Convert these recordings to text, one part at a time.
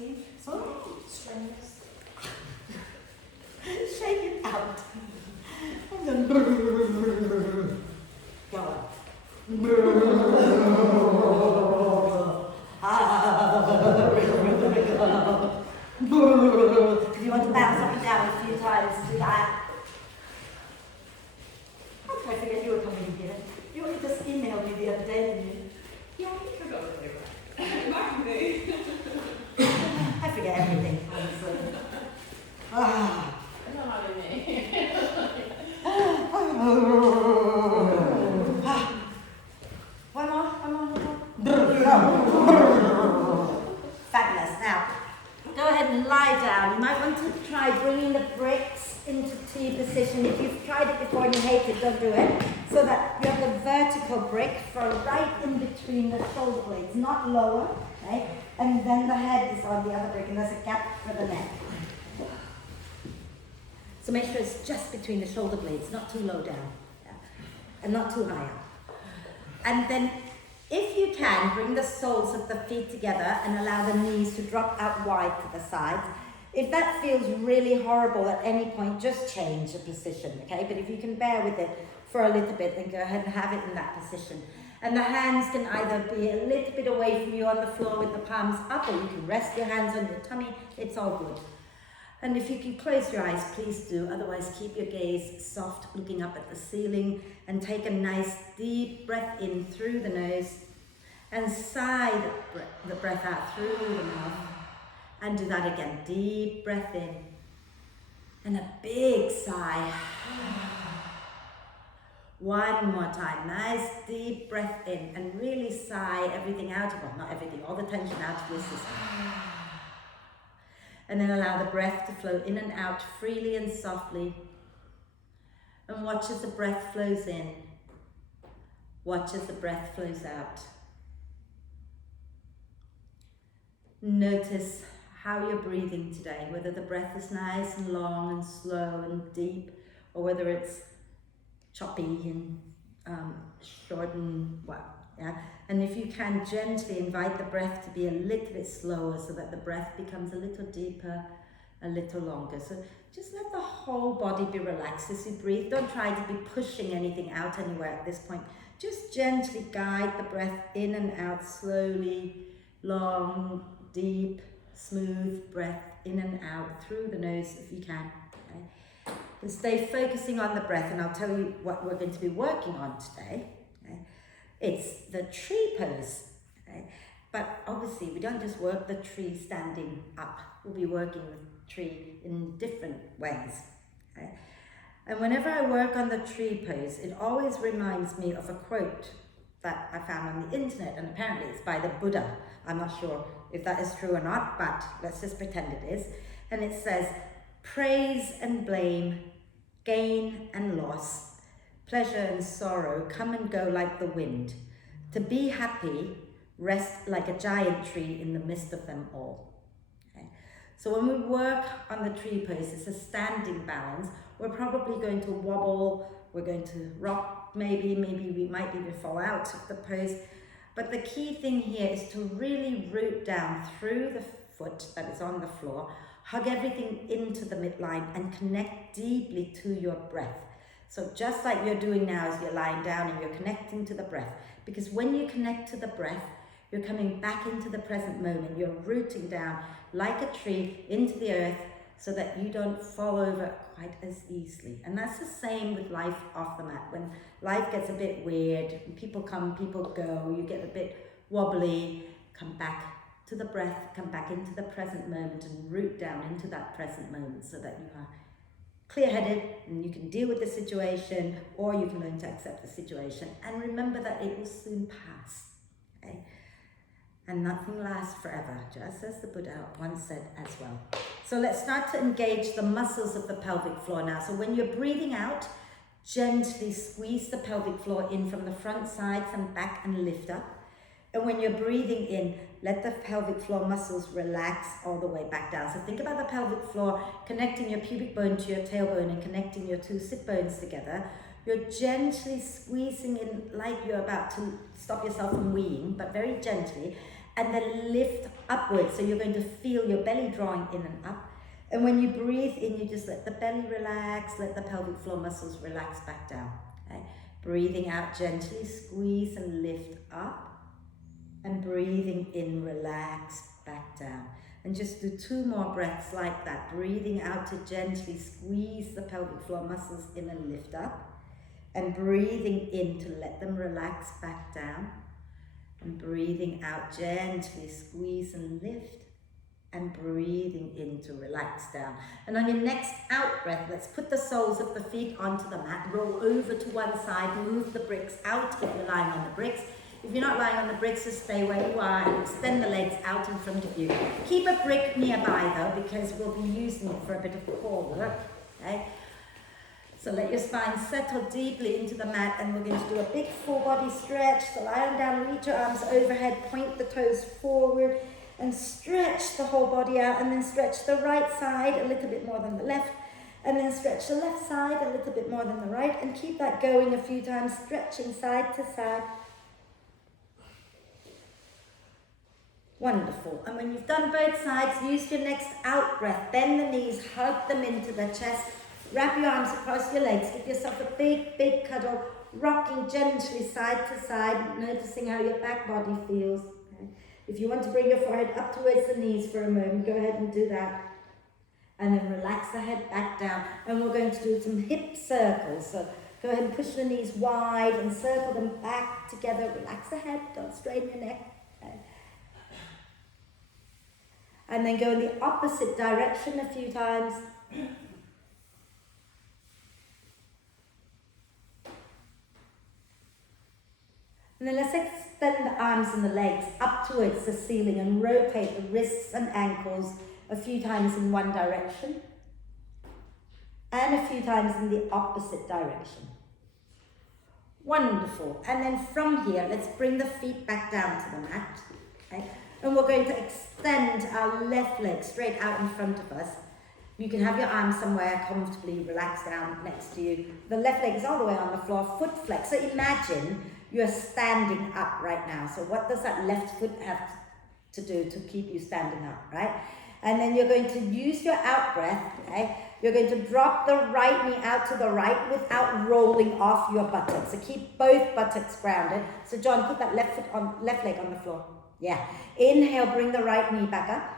sleeve. Oh. Strenuous. Shake it out. And then go on. If you want to bounce up and down a few times, do that. I forget you were coming here. You only just emailed me the other day, didn't you? Yeah, I forgot what they were. Marketing. I forget everything, honestly. Ah. I know how they made. One more. Fabulous. Now, go ahead and lie down. You might want to try bringing the bricks into T position. If you've tried it before and you hate it, don't do it. So that you have the vertical brick for right in between the shoulder blades, not lower, right? And then the head is on the other brick, and there's a gap for the neck. So make sure it's just between the shoulder blades, not too low down, yeah, and not too high up. And then, if you can, bring the soles of the feet together and allow the knees to drop out wide to the sides. If that feels really horrible at any point, just change the position, okay? But if you can bear with it for a little bit, then go ahead and have it in that position. And the hands can either be a little bit away from you on the floor with the palms up, or you can rest your hands on your tummy. It's all good. And if you can close your eyes, please do. Otherwise, keep your gaze soft, looking up at the ceiling, and take a nice deep breath in through the nose, and sigh the breath out through the mouth. And do that again. Deep breath in, and a big sigh. One more time. Nice deep breath in, and really sigh everything out. Well, not everything, all the tension out of your system. And then allow the breath to flow in and out freely and softly. And watch as the breath flows in. Watch as the breath flows out. Notice how you're breathing today, whether the breath is nice and long and slow and deep, or whether it's choppy and short and well, yeah. And if you can, gently invite the breath to be a little bit slower so that the breath becomes a little deeper, a little longer. So just let the whole body be relaxed as you breathe. Don't try to be pushing anything out anywhere at this point. Just gently guide the breath in and out slowly, long, deep, smooth breath in and out through the nose if you can. Okay? And stay focusing on the breath, and I'll tell you what we're going to be working on today. Okay? It's the tree pose. Okay? But obviously we don't just work the tree standing up. We'll be working the tree in different ways. Okay? And whenever I work on the tree pose, it always reminds me of a quote that I found on the internet, and apparently it's by the Buddha. I'm not sure if that is true or not, but let's just pretend it is. And it says, praise and blame, gain and loss, pleasure and sorrow come and go like the wind. To be happy, rest like a giant tree in the midst of them all. Okay? So when we work on the tree pose, it's a standing balance. We're probably going to wobble, we're going to rock, maybe we might even fall out of the pose. But the key thing here is to really root down through the foot that is on the floor, hug everything into the midline, and connect deeply to your breath. So just like you're doing now as you're lying down and you're connecting to the breath, because when you connect to the breath, you're coming back into the present moment. You're rooting down like a tree into the earth so that you don't fall over quite as easily. And that's the same with life off the mat. When life gets a bit weird, people come, people go, you get a bit wobbly, come back to the breath, come back into the present moment and root down into that present moment so that you are clear-headed and you can deal with the situation, or you can learn to accept the situation. And remember that it will soon pass, okay? And nothing lasts forever, just as the Buddha once said as well. So let's start to engage the muscles of the pelvic floor now. So when you're breathing out, gently squeeze the pelvic floor in from the front, sides and back, and lift up. And when you're breathing in, let the pelvic floor muscles relax all the way back down. So think about the pelvic floor connecting your pubic bone to your tailbone and connecting your two sit bones together. You're gently squeezing in like you're about to stop yourself from weeing, but very gently. And then lift upwards. So you're going to feel your belly drawing in and up. And when you breathe in, you just let the belly relax, let the pelvic floor muscles relax back down. Okay? Breathing out gently, squeeze and lift up. And breathing in, relax, back down. And just do 2 more breaths like that. Breathing out to gently squeeze the pelvic floor muscles in and lift up. And breathing in to let them relax back down. And breathing out gently, squeeze and lift. And breathing in to relax down. And on your next out breath, let's put the soles of the feet onto the mat. Roll over to one side, move the bricks out if you're lying on the bricks. If you're not lying on the bricks, just stay where you are and extend the legs out in front of you. Keep a brick nearby though, because we'll be using it for a bit of core work. Okay? So let your spine settle deeply into the mat, and we're going to do a big full body stretch. So lie on down, reach your arms overhead, point the toes forward, and stretch the whole body out, and then stretch the right side a little bit more than the left, and then stretch the left side a little bit more than the right, and keep that going a few times, stretching side to side. Wonderful. And when you've done both sides, use your next out breath. Bend the knees, hug them into the chest, wrap your arms across your legs, give yourself a big, big cuddle, rocking gently side to side, noticing how your back body feels. Okay. If you want to bring your forehead up towards the knees for a moment, go ahead and do that. And then relax the head back down. And we're going to do some hip circles. So go ahead and push the knees wide and circle them back together. Relax the head, don't strain your neck. Okay. And then go in the opposite direction a few times. And then let's extend the arms and the legs up towards the ceiling and rotate the wrists and ankles a few times in one direction and a few times in the opposite direction. Wonderful. And then from here, let's bring the feet back down to the mat. Okay? And we're going to extend our left leg straight out in front of us. You can have your arms somewhere comfortably relaxed down next to you. The left leg is all the way on the floor, foot flex. So imagine you're standing up right now. So what does that left foot have to do to keep you standing up, right? And then you're going to use your out breath, okay? You're going to drop the right knee out to the right without rolling off your buttocks. So keep both buttocks grounded. So John, put that left leg on the floor. Yeah. Inhale, bring the right knee back up.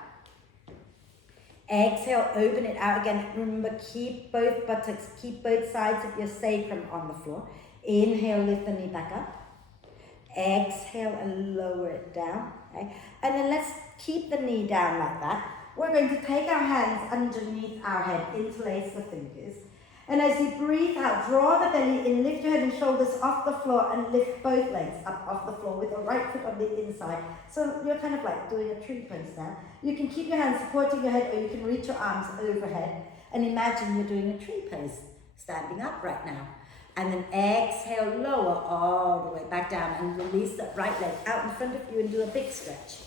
Exhale, open it out again. Remember, keep both buttocks, keep both sides of your sacrum on the floor. Inhale, lift the knee back up. Exhale and lower it down. Okay? And then let's keep the knee down like that. We're going to take our hands underneath our head, interlace the fingers. And as you breathe out, draw the belly in, lift your head and shoulders off the floor and lift both legs up off the floor with the right foot on the inside. So you're kind of like doing a tree pose now. You can keep your hands supporting your head, or you can reach your arms overhead and imagine you're doing a tree pose, standing up right now. And then exhale, lower all the way back down and release that right leg out in front of you and do a big stretch.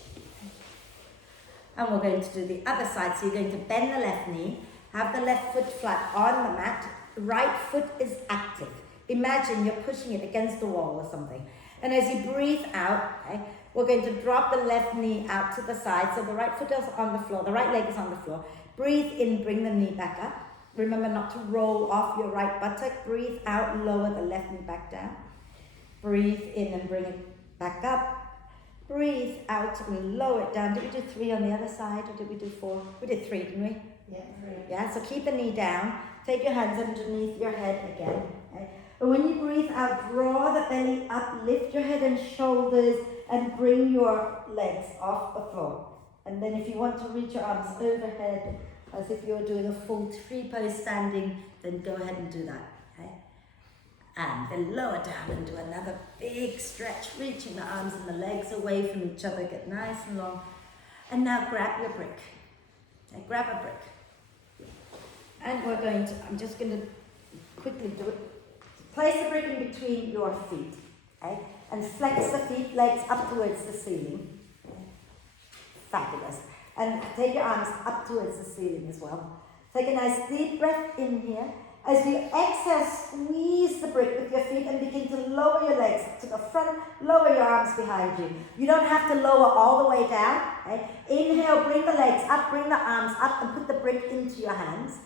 And we're going to do the other side. So you're going to bend the left knee, have the left foot flat on the mat, right foot is active. Imagine you're pushing it against the wall or something. And as you breathe out, okay, we're going to drop the left knee out to the side. So the right foot is on the floor, the right leg is on the floor. Breathe in, bring the knee back up. Remember not to roll off your right buttock. Breathe out, lower the left knee back down. Breathe in and bring it back up. Breathe out and lower it down. Did we do 3 on the other side, or did we do 4? We did 3, didn't we? Yeah, 3. Yeah, so keep the knee down. Take your hands underneath your head again. Okay? And when you breathe out, draw the belly up, lift your head and shoulders, and bring your legs off the floor. And then if you want to reach your arms overhead, as if you're doing a full tree pose standing, then go ahead and do that. Okay? And then lower down and do another big stretch, reaching the arms and the legs away from each other, get nice and long. And now grab your brick. Okay, grab a brick. And we're going to, I'm just going to quickly do it. Place the brick in between your feet. Okay? And flex the feet, legs up towards the ceiling. Okay? Fabulous. And take your arms up towards the ceiling as well. Take a nice deep breath in here. As you exhale, squeeze the brick with your feet and begin to lower your legs to the front, lower your arms behind you. You don't have to lower all the way down. Okay? Inhale, bring the legs up, bring the arms up and put the brick into your hands.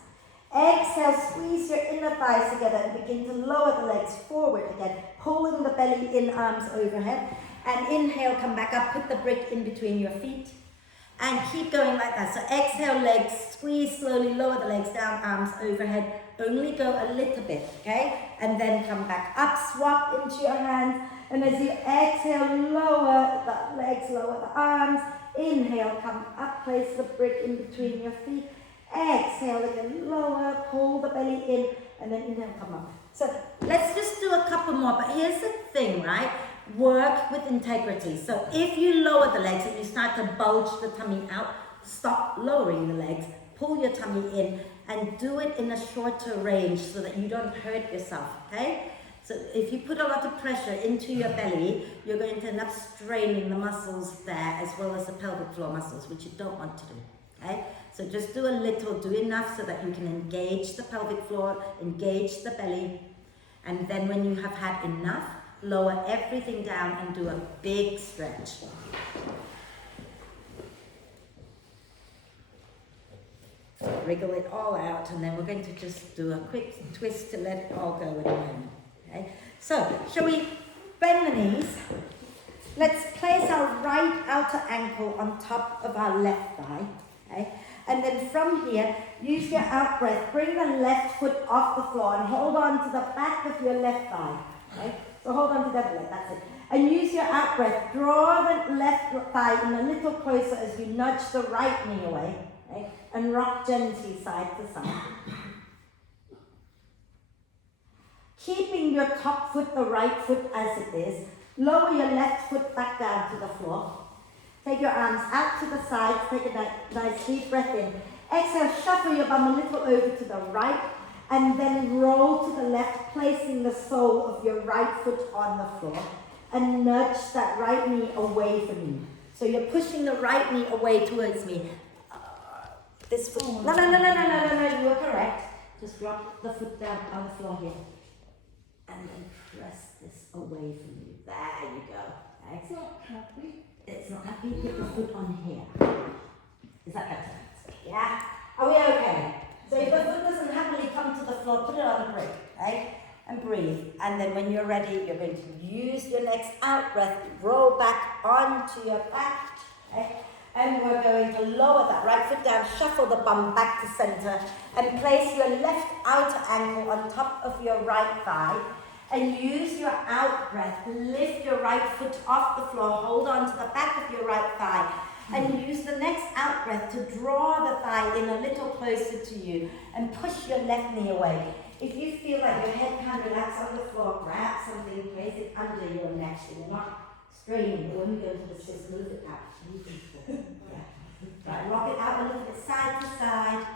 Exhale, squeeze your inner thighs together and begin to lower the legs forward again, pulling the belly in, arms overhead. And inhale, come back up, put the brick in between your feet. And keep going like that. So exhale, legs, squeeze slowly, lower the legs down, arms overhead. Only go a little bit, okay? And then come back up, swap into your hands. And as you exhale, lower the legs, lower the arms. Inhale, come up, place the brick in between your feet. Exhale again, lower, pull the belly in, and then inhale, come up. So let's just do a couple more, but here's the thing, right? Work with integrity. So if you lower the legs and you start to bulge the tummy out, stop lowering the legs, pull your tummy in, and do it in a shorter range so that you don't hurt yourself, okay? So if you put a lot of pressure into your belly, you're going to end up straining the muscles there as well as the pelvic floor muscles, which you don't want to do, okay? So just do a little, do enough so that you can engage the pelvic floor, engage the belly, and then when you have had enough, lower everything down and do a big stretch. Wriggle it all out, and then we're going to just do a quick twist to let it all go in a moment. Okay? So, shall we bend the knees? Let's place our right outer ankle on top of our left thigh. Okay? And then from here, use your out breath. Bring the left foot off the floor and hold on to the back of your left thigh. Okay? So hold on to that leg, that's it. And use your out breath. Draw the left thigh in a little closer as you nudge the right knee away. Okay? And rock gently side to side. Keeping your top foot, the right foot as it is. Lower your left foot back down to the floor. Take your arms out to the sides. Take a nice deep breath in. Exhale, shuffle your bum a little over to the right. And then roll to the left, placing the sole of your right foot on the floor. And nudge that right knee away from you. So you're pushing the right knee away towards me. This foot. No, you are correct. Just drop the foot down on the floor here. And then press this away from you. There you go. Okay. It's not happy. It's not happy. Put the foot on here. Is that better? Yeah? Are we okay? So if the foot doesn't happily come to the floor, put it on the brick, okay? And breathe. And then when you're ready, you're going to use your next out breath, roll back onto your back, okay? And we're going to lower that right foot down, shuffle the bum back to center, and place your left outer ankle on top of your right thigh. And use your out breath, lift your right foot off the floor, hold on to the back of your right thigh. And use the next out breath to draw the thigh in a little closer to you and push your left knee away. If you feel like your head can't relax on the floor, grab something, place it under your neck so you're not straining. But when you go to the twist, move it out. Yeah. Right, rock it out a little bit side to side.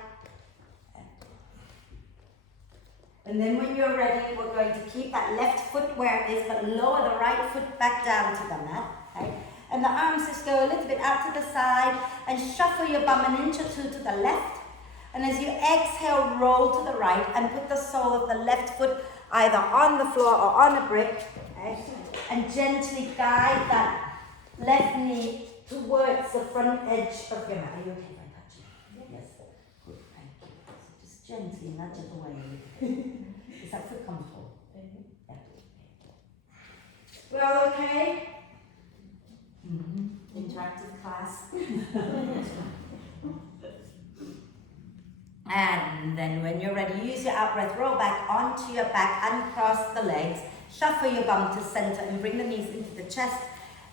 And then when you're ready, we're going to keep that left foot where it is, but lower the right foot back down to the mat. Okay? And the arms just go a little bit out to the side and shuffle your bum an inch or two to the left. And as you exhale, roll to the right and put the sole of the left foot either on the floor or on a brick. Okay? And gently guide that left knee towards the front edge of your mat. Are you okay if I touch it? Yes. Good, thank you. So just gently nudge it away. Is that foot comfortable? Yeah. We all okay? Mm-hmm. Interactive class. And then when you're ready, use your out breath, roll back onto your back, uncross the legs, shuffle your bum to center and bring the knees into the chest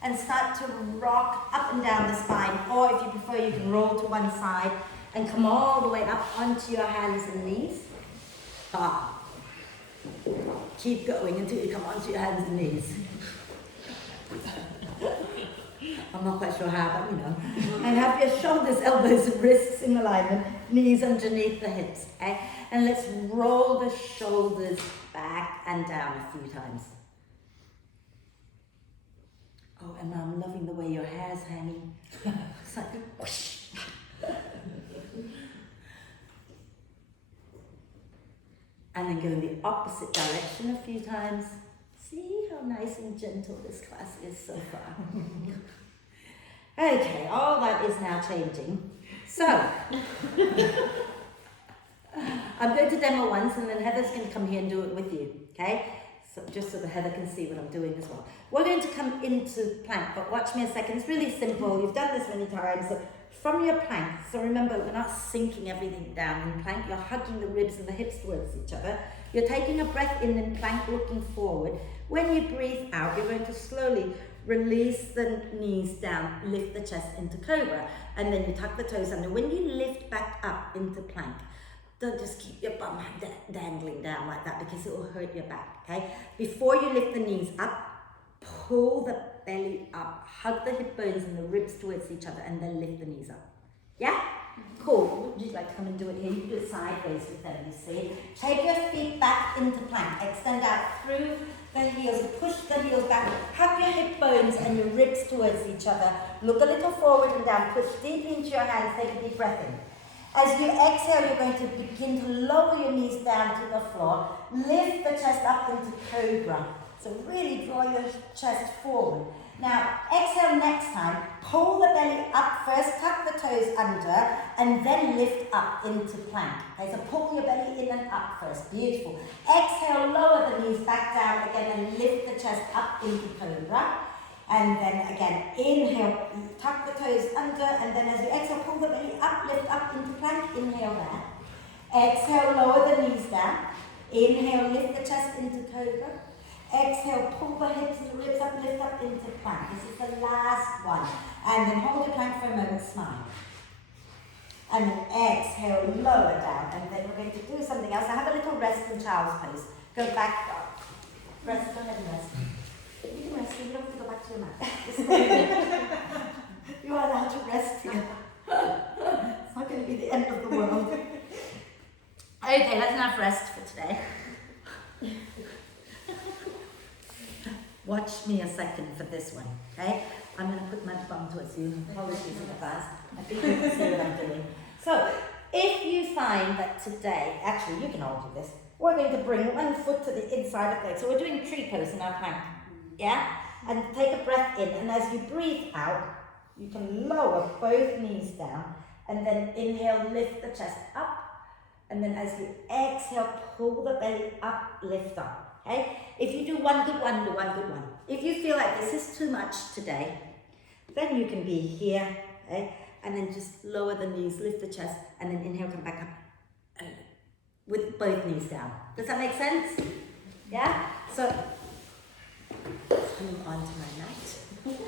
and start to rock up and down the spine, or if you prefer, you can roll to one side and come all the way up onto your hands and knees. Keep going until you come onto your hands and knees. I'm not quite sure how, but you know. And have your shoulders, elbows, and wrists in alignment, knees underneath the hips. Okay? And let's roll the shoulders back and down a few times. Oh, and I'm loving the way your hair's hanging. It's like whoosh. And then go in the opposite direction a few times. See how nice and gentle this class is so far. Okay, all that is now changing. So, I'm going to demo once and then Heather's going to come here and do it with you, okay? So just so that Heather can see what I'm doing as well. We're going to come into plank, but watch me a second. It's really simple. You've done this many times. So from your plank, so remember, we're not sinking everything down in plank. You're hugging the ribs and the hips towards each other. You're taking a breath in plank, looking forward. When you breathe out, you're going to slowly release the knees down, lift the chest into cobra, and then you tuck the toes under. When you lift back up into plank, don't just keep your bum dangling down like that because it will hurt your back, okay? Before you lift the knees up, pull the belly up, hug the hip bones and the ribs towards each other, and then lift the knees up. Yeah? Cool. Would you like to come and do it here? You do it sideways with them, you see. Take your feet back into plank. Extend out through the heels. Push the heels back. Hug your hip bones and your ribs towards each other. Look a little forward and down. Push deep into your hands. Take a deep breath in. As you exhale, you're going to begin to lower your knees down to the floor. Lift the chest up into cobra. So really draw your chest forward. Now, exhale next time. Pull the belly up first, tuck the toes under, and then lift up into plank. Okay, so pull your belly in and up first. Beautiful. Exhale, lower the knees back down again and lift the chest up into cobra. And then again, inhale, tuck the toes under, and then as you exhale, pull the belly up, lift up into plank. Inhale there. Exhale, lower the knees down. Inhale, lift the chest into cobra. Exhale, pull the hips and the ribs up, lift up into plank. This is the last one. And then hold your plank for a moment, smile. And then exhale, lower down. And then we're going to do something else. So have a little rest in child's pose. Go back up. Rest, go ahead and rest. You can rest, you don't have to go back to your mat. You are allowed to rest here. It's not going to be the end of the world. Okay, let's have rest for today. Watch me a second for this one, okay? I'm going to put my bum towards you. Apologies in advance. I think you can see what I'm doing. So, if you find that today, actually you can all do this, we're going to bring one foot to the inside of the leg. So we're doing tree pose in our plank, yeah? And take a breath in, and as you breathe out, you can lower both knees down, and then inhale, lift the chest up, and then as you exhale, pull the belly up, lift up. Okay? If you do one good one, do one good one. If you feel like this is too much today, then you can be here, okay? And then just lower the knees, lift the chest, and then inhale, come back up with both knees down. Does that make sense? Yeah? So, let's move on to my mat.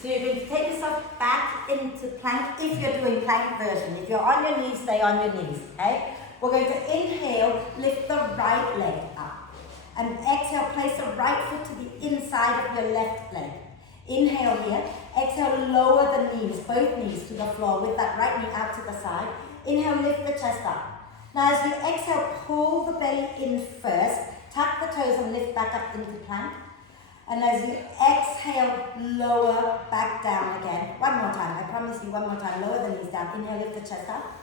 So you're going to take yourself back into plank if you're doing plank version. If you're on your knees, stay on your knees, okay? We're going to inhale, lift the right leg up. And exhale, place the right foot to the inside of your left leg. Inhale here. Exhale, lower the knees, both knees to the floor with that right knee out to the side. Inhale, lift the chest up. Now as you exhale, pull the belly in first. Tuck the toes and lift back up into plank. And as you exhale, lower back down again. One more time, I promise you, one more time. Lower the knees down. Inhale, lift the chest up.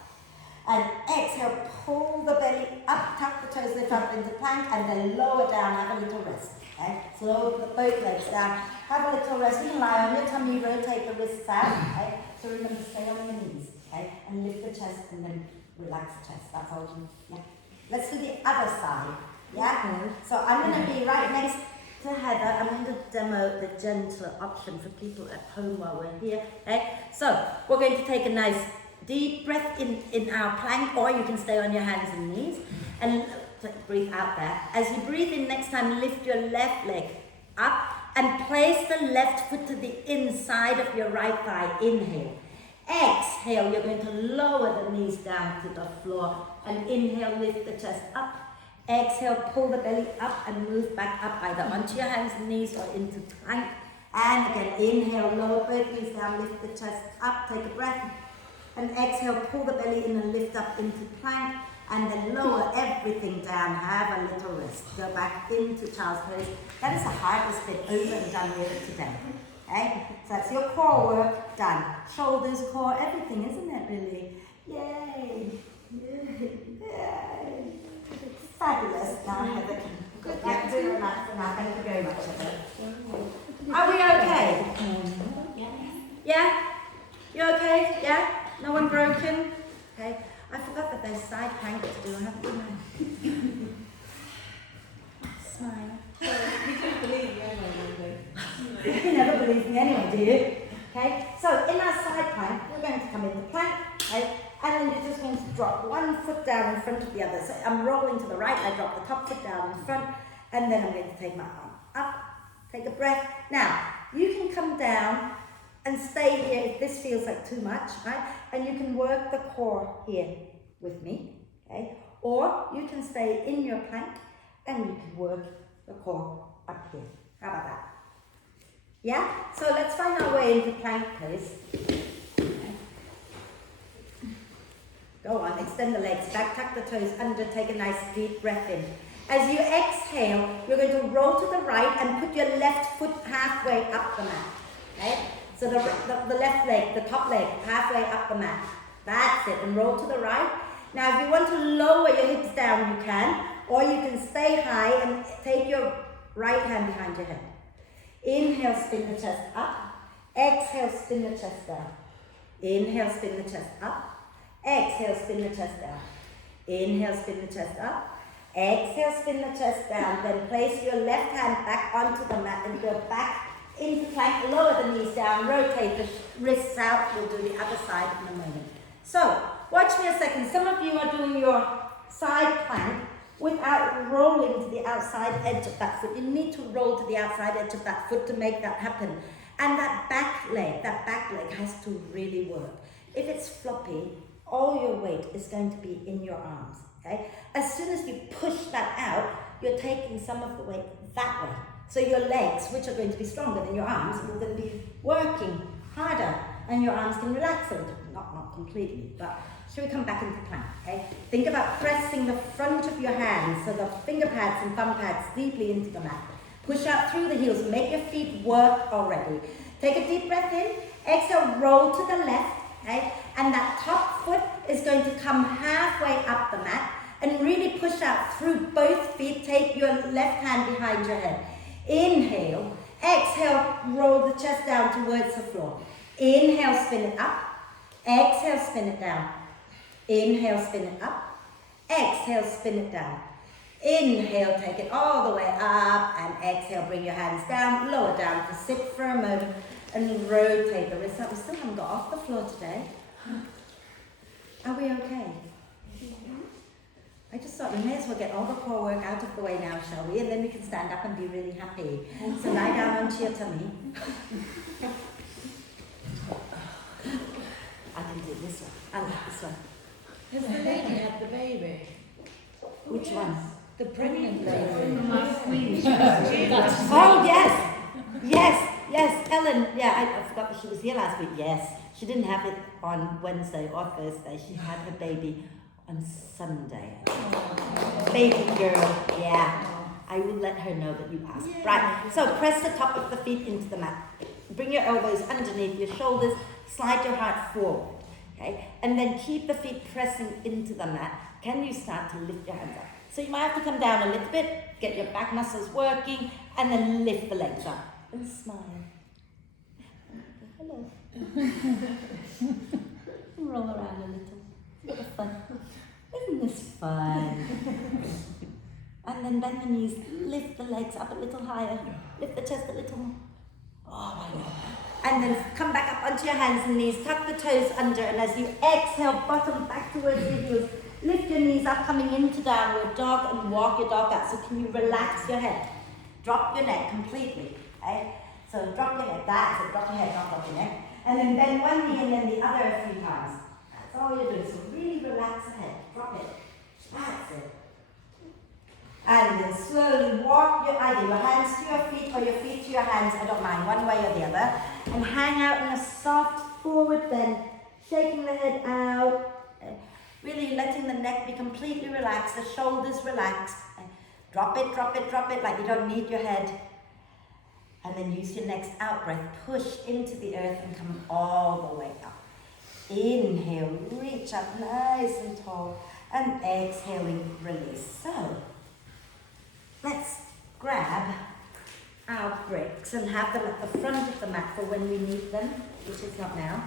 And exhale, pull the belly up, tuck the toes, lift up into plank, and then lower down, have a little rest. Okay? So lower both legs down, have a little rest. You can lie on your tummy, rotate the wrists out. Okay? So remember, stay on your knees. Okay? And lift the chest and then relax the chest. That's all you yeah. Let's do the other side. Yeah? So I'm going to be right next to Heather. I'm going to demo the gentler option for people at home while we're here. Okay? So we're going to take a nice deep breath in our plank, or you can stay on your hands and knees and breathe out there. As you breathe in next time, lift your left leg up and place the left foot to the inside of your right thigh. Inhale. Exhale, you're going to lower the knees down to the floor and inhale, lift the chest up. Exhale, pull the belly up and move back up either onto your hands and knees or into plank. And again, inhale, lower both knees down, lift the chest up, take a breath. And exhale, pull the belly in and lift up into plank, and then lower everything down, have a little rest. Go back into child's pose. That is the hardest bit over and done with today. Okay? So that's your core work done. Shoulders, core, everything, isn't it really? Yay! Yay! Yay! Fabulous. do, haven't I? Smile. You don't believe me anyway, You never believe me anyway, do you? Okay, so in our side plank, we're going to come into plank, okay, and then you're just going to drop one foot down in front of the other. So I'm rolling to the right, I drop the top foot down in front, and then I'm going to take my arm up, take a breath. Now, you can come down and stay here if this feels like too much, right? And you can work the core here with me, okay? Or you can stay in your plank and you can work the core up here. How about that? Yeah? So let's find our way into plank, please. Okay. Go on, extend the legs back, tuck the toes under, take a nice deep breath in. As you exhale, you're going to roll to the right and put your left foot halfway up the mat. Okay? So the left leg, the top leg, halfway up the mat. That's it, and roll to the right. Now if you want to lower your hips down, you can, or you can stay high and take your right hand behind your head. Inhale, spin the chest up. Exhale, spin the chest down. Inhale, spin the chest up. Exhale, spin the chest down. Inhale, spin the chest up. Exhale, spin the chest down. Then place your left hand back onto the mat and go back into plank. Lower the knees down. Rotate the wrists out. We'll do the other side in a moment. So, watch me a second. Some of you are doing your side plank without rolling to the outside edge of that foot. You need to roll to the outside edge of that foot to make that happen. And that back leg has to really work. If it's floppy, all your weight is going to be in your arms, okay? As soon as you push that out, you're taking some of the weight that way. So your legs, which are going to be stronger than your arms, are going to be working harder, and your arms can relax a little. Not completely, but should we come back into plank, okay? Think about pressing the front of your hands, so the finger pads and thumb pads deeply into the mat. Push out through the heels, make your feet work already. Take a deep breath in, exhale, roll to the left, okay? And that top foot is going to come halfway up the mat and really push out through both feet. Take your left hand behind your head. Inhale, exhale, roll the chest down towards the floor. Inhale, spin it up. Exhale, spin it down. Inhale, spin it up. Exhale, spin it down. Inhale, take it all the way up, and exhale, bring your hands down, lower down to sit for a moment, and rotate the wrists up. We still haven't got off the floor today. Are we okay? I just thought we may as well get all the core work out of the way now, shall we? And then we can stand up and be really happy. So lie down onto your tummy. I can do this one. I like this one. Has the lady had the baby? Which one? The pregnant lady. Oh, yes. Yes, Ellen. Yeah, I forgot that she was here last week. Yes. She didn't have it on Wednesday or Thursday. She had her baby on Sunday. Baby girl. Yeah. I will let her know that you asked. Right. So press the top of the feet into the mat. Bring your elbows underneath your shoulders. Slide your heart forward. Okay? And then keep the feet pressing into the mat. Can you start to lift your hands up? So you might have to come down a little bit, get your back muscles working, and then lift the legs up. And smile. Hello. Roll around a little. It's a bit of fun. Isn't this fun? And then bend the knees, lift the legs up a little higher, lift the chest a little more. Oh my God. And then come back up onto your hands and knees, tuck the toes under, and as you exhale, bottom back towards your heels, lift your knees up, coming into downward dog, and walk your dog out. So can you relax your head? Drop your neck completely, okay? So drop your neck, that's it, drop your head, drop your neck. And then bend one knee and then the other a few times. That's all you're doing, so really relax the head, drop it. That's it. And then slowly walk either your hands to your feet or your feet to your hands, I don't mind, one way or the other. And hang out in a soft forward bend, shaking the head out, really letting the neck be completely relaxed, the shoulders relaxed. Drop it, drop it, drop it, like you don't need your head. And then use your next out breath, push into the earth and come all the way up. Inhale, reach up nice and tall, and exhaling, release. So, let's grab our bricks and have them at the front of the mat for when we need them, which is not now.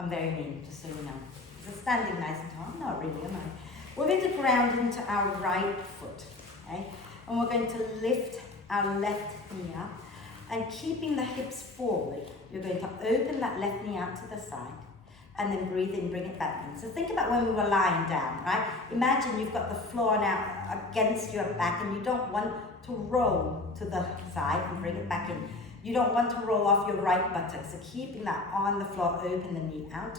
I'm very mean, just so you know. So standing nice and tall, not really, am I? We're going to ground into our right foot, okay? And we're going to lift our left knee up. And keeping the hips forward, you're going to open that left knee out to the side. And then breathe in, bring it back in. So think about when we were lying down, right? Imagine you've got the floor now against your back and you don't want to roll to the side and bring it back in. You don't want to roll off your right buttock. So keeping that on the floor, open the knee out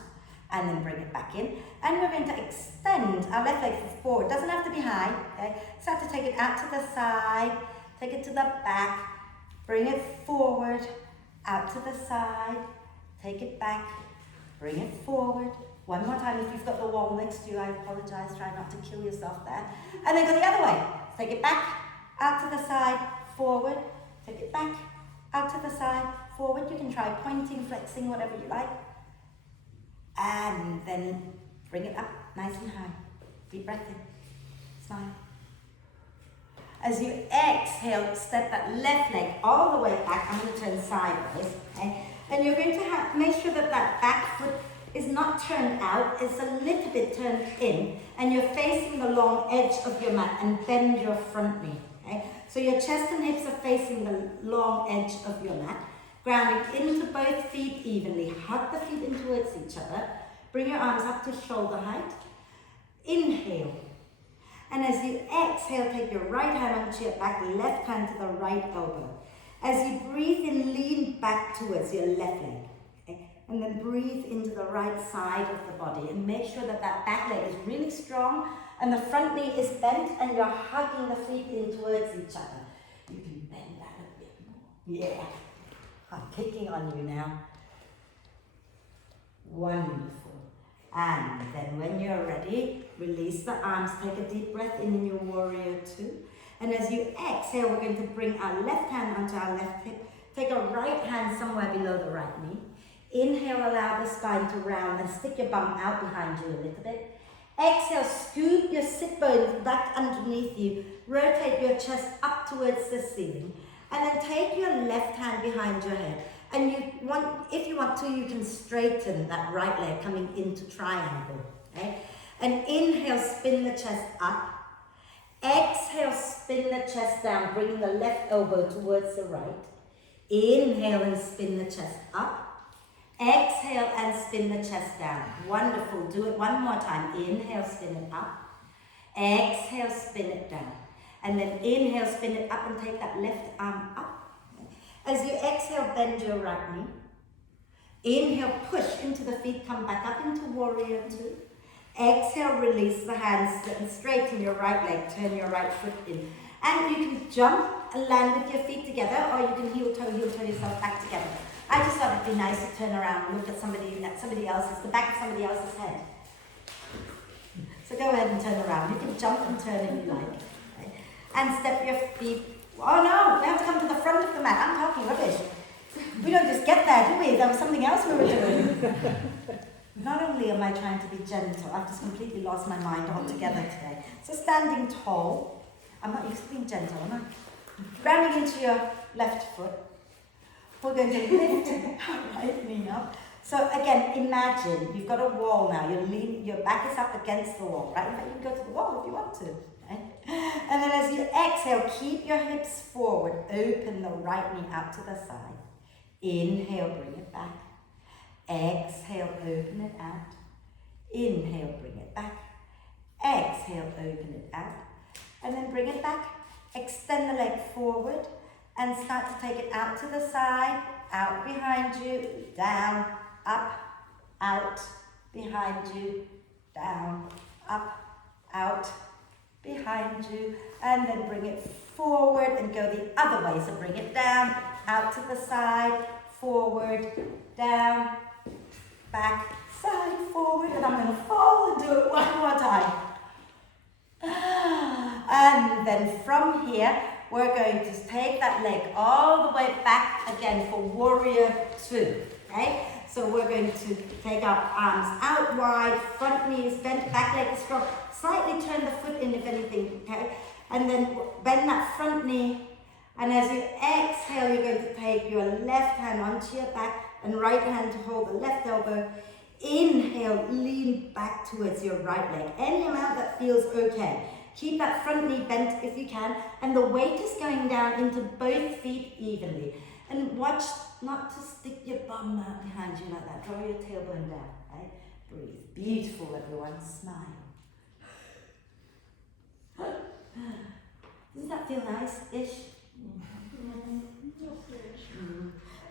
and then bring it back in. And we're going to extend our left leg forward. Doesn't have to be high, okay? Just have to take it out to the side, take it to the back, bring it forward, out to the side, take it back, bring it forward. One more time. If you've got the wall next to you, I apologize. Try not to kill yourself there. And then go the other way. Take it back, out to the side, forward. Take it back, out to the side, forward. You can try pointing, flexing, whatever you like. And then bring it up nice and high. Deep breath in. Smile. As you exhale, step that left leg all the way back. I'm going to turn sideways. Okay? And you're going to make sure that that back foot is not turned out. It's a little bit turned in. And you're facing the long edge of your mat and bend your front knee. Okay? So your chest and hips are facing the long edge of your mat. Grounding into both feet evenly. Hug the feet in towards each other. Bring your arms up to shoulder height. Inhale. And as you exhale, take your right hand onto your back, left hand to the right elbow. As you breathe in, lean back towards your left leg. Okay? And then breathe into the right side of the body. And make sure that that back leg is really strong and the front knee is bent and you're hugging the feet in towards each other. You can bend that a bit more. Yeah. I'm kicking on you now. Wonderful. And then when you're ready, release the arms. Take a deep breath in your warrior two. And as you exhale, we're going to bring our left hand onto our left hip. Take a right hand somewhere below the right knee. Inhale, allow the spine to round and stick your bum out behind you a little bit. Exhale, scoop your sit bones back underneath you. Rotate your chest up towards the ceiling. And then take your left hand behind your head. And if you want to, you can straighten that right leg coming into triangle. Okay? And inhale, spin the chest up. Exhale, spin the chest down, bringing the left elbow towards the right. Inhale and spin the chest up. Exhale and spin the chest down. Wonderful. Do it one more time. Inhale, spin it up. Exhale, spin it down. And then inhale, spin it up and take that left arm up. As you exhale, bend your right knee. Inhale, push into the feet, come back up into warrior two. Exhale, release the hands and straighten your right leg, turn your right foot in. And you can jump and land with your feet together, or you can heel toe yourself back together. I just thought it'd be nice to turn around and look at somebody else's, the back of somebody else's head. So go ahead and turn around. You can jump and turn if you like. Okay? And step your feet. Oh no, we have to come to the front of the mat. I'm talking rubbish. We don't just get there, do we? There was something else we were doing. Not only am I trying to be gentle, I've just completely lost my mind altogether today. So standing tall. I'm not used to being gentle, am I? Grounding into your left foot. We're going to lift our right knee up. So again, imagine you've got a wall now. Your back is up against the wall, right? In fact, you can go to the wall if you want to. And then as you exhale, keep your hips forward. Open the right knee out to the side. Inhale, bring it back. Exhale, open it out. Inhale, bring it back. Exhale, open it out. And then bring it back. Extend the leg forward and start to take it out to the side, out behind you, down, up, out, behind you, down, up, out, behind you, and then bring it forward and go the other way. So bring it down, out to the side, forward, down, back, side, forward, and I'm going to fall and do it one more time. And then from here, we're going to take that leg all the way back again for warrior two, okay? So we're going to take our arms out wide, front knee is bent, back leg is strong. Slightly turn the foot in if anything, okay? And then bend that front knee. And as you exhale, you're going to take your left hand onto your back and right hand to hold the left elbow. Inhale, lean back towards your right leg. Any amount that feels okay. Keep that front knee bent if you can, and the weight is going down into both feet evenly. And watch not to stick your bum out behind you like that. Draw your tailbone down, right? Breathe. Beautiful, everyone. Smile. Doesn't that feel nice-ish?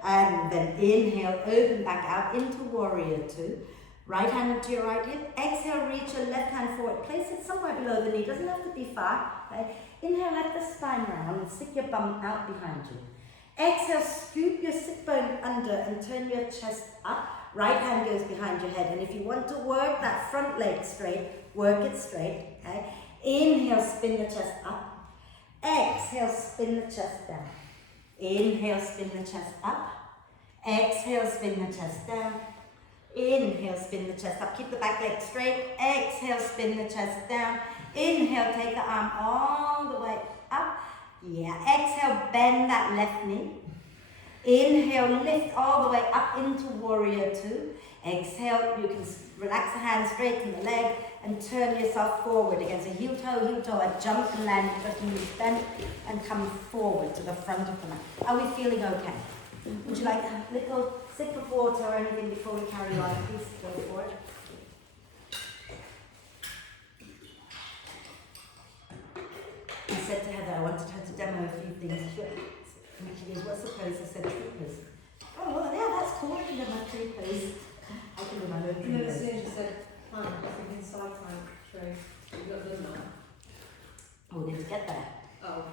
And then inhale, open back out into warrior two. Right hand to your right hip. Exhale, reach your left hand forward. Place it somewhere below the knee. Doesn't have to be far. Right? Inhale, let the spine round and stick your bum out behind you. Exhale, scoop your sit bone under and turn your chest up. Right hand goes behind your head. And if you want to work that front leg straight, work it straight. Okay? Inhale, spin the chest up. Exhale, spin the chest down. Inhale, spin the chest up. Exhale, spin the chest down. Inhale, spin the chest up. Keep the back leg straight. Exhale, spin the chest down. Inhale, take the arm all the way up. Yeah, exhale, bend that left knee. Inhale, lift all the way up into warrior two. Exhale, you can relax the hands, straighten the leg, and turn yourself forward again. So heel toe, a jump and land, just knees bent, and come forward to the front of the mat. Are we feeling okay? Would you like a little sip of water or anything before we carry on? Please go for it. I said to Heather I wanted her to demo a few things. And she goes, what's the pose? I said, tree pose. Oh, well, yeah, that's cool. I can do my tree pose. I can do my own tree No, as pose. soon as you said plank, I was thinking side plank, true. You've got to do that. Oh, we need to get there. Oh.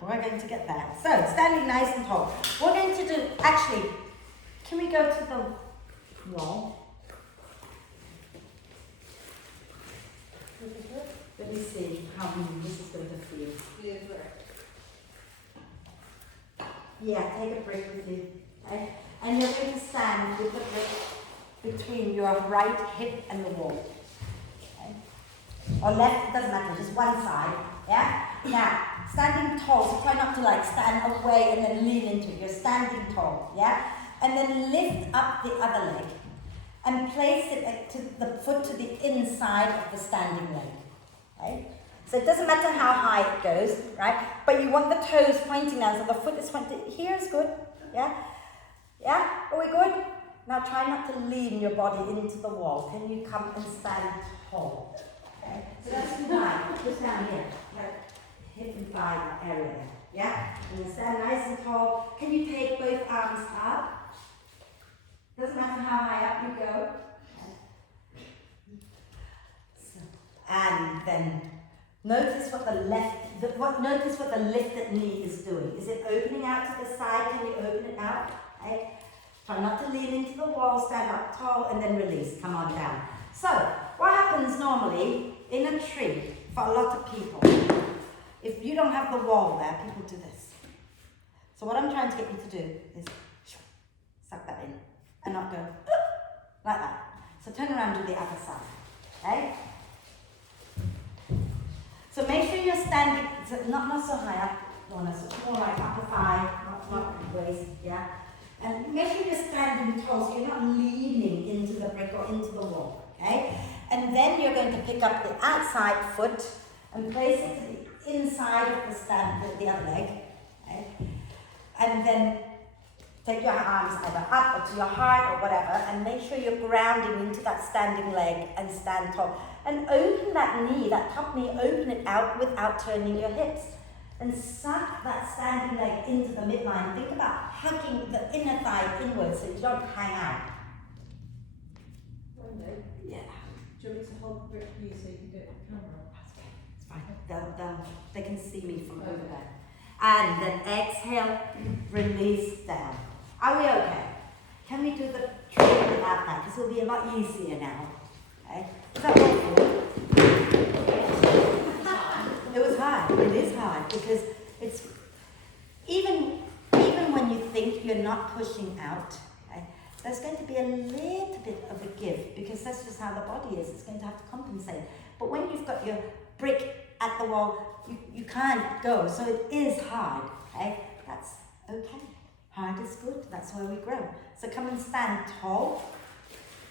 We're going to get there. So, standing nice and tall. We're going to do, actually, can we go to the wall? Let me see how this is going to feel. Yeah, correct. Yeah, take a brick with you. Okay? And you're going to stand with the brick between your right hip and the wall. Okay? Or left, it doesn't matter, just one side. Yeah? Now, standing tall, so try not to like stand away and then lean into it. You're standing tall. Yeah? And then lift up the other leg and place it to the foot to the inside of the standing leg. Right? So it doesn't matter how high it goes, right? But you want the toes pointing down, so the foot is pointing. Here is good, yeah? Yeah? Are we good? Now try not to lean your body into the wall. Can you come and stand tall? Okay? So that's too high, just down here. Hip and thigh area there, yeah? And then stand nice and tall. Can you take both arms up? Doesn't matter how high up you go. And then notice what notice what the lifted knee is doing. Is it opening out to the side? Can you open it out? Okay. Try not to lean into the wall, stand up tall, and then release. Come on down. So, what happens normally in a tree for a lot of people? If you don't have the wall there, people do this. So what I'm trying to get you to do is suck that in and not go like that. So turn around to the other side. Okay? So make sure you're standing, not so high up, more like upper thigh, not waist, yeah? And make sure you're standing tall so you're not leaning into the brick or into the wall, okay? And then you're going to pick up the outside foot and place it to the inside of the other leg, okay? And then take your arms either up or to your heart or whatever, and make sure you're grounding into that standing leg and stand tall. And open that knee, that top knee, open it out without turning your hips. And suck that standing leg into the midline. Think about hugging the inner thigh inwards so you don't hang out. One day. Yeah. Do you want me to hold the brick for you so you can do it with the camera? It's fine. They can see me from over there. And then exhale, release down. Are we okay? Can we do the tree without that? This will be a lot easier now. Okay? Is that helpful? It was hard. It is hard because it's even when you think you're not pushing out, okay, there's going to be a little bit of a give because that's just how the body is. It's going to have to compensate. But when you've got your brick at the wall, you can't go. So it is hard. Okay? That's okay. Heart is good, that's where we grow. So come and stand tall.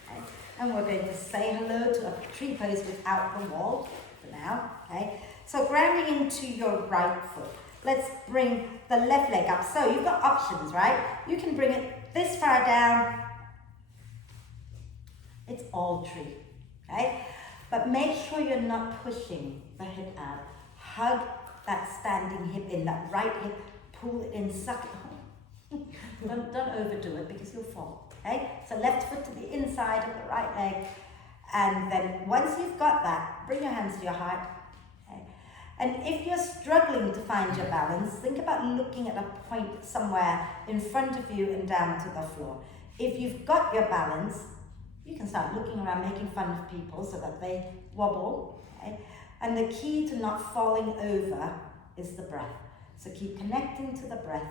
Okay. And we're going to say hello to a tree pose without the wall for now. Okay. So grounding into your right foot. Let's bring the left leg up. So you've got options, right? You can bring it this far down. It's all tree. Okay. But make sure you're not pushing the hip out. Hug that standing hip in, that right hip. Pull it in, suck it. Don't overdo it because you'll fall. Okay? So left foot to the inside of the right leg, and then once you've got that, bring your hands to your heart. Okay? And if you're struggling to find your balance, think about looking at a point somewhere in front of you and down to the floor. If you've got your balance, you can start looking around, making fun of people so that they wobble. Okay? And the key to not falling over is the breath. So keep connecting to the breath.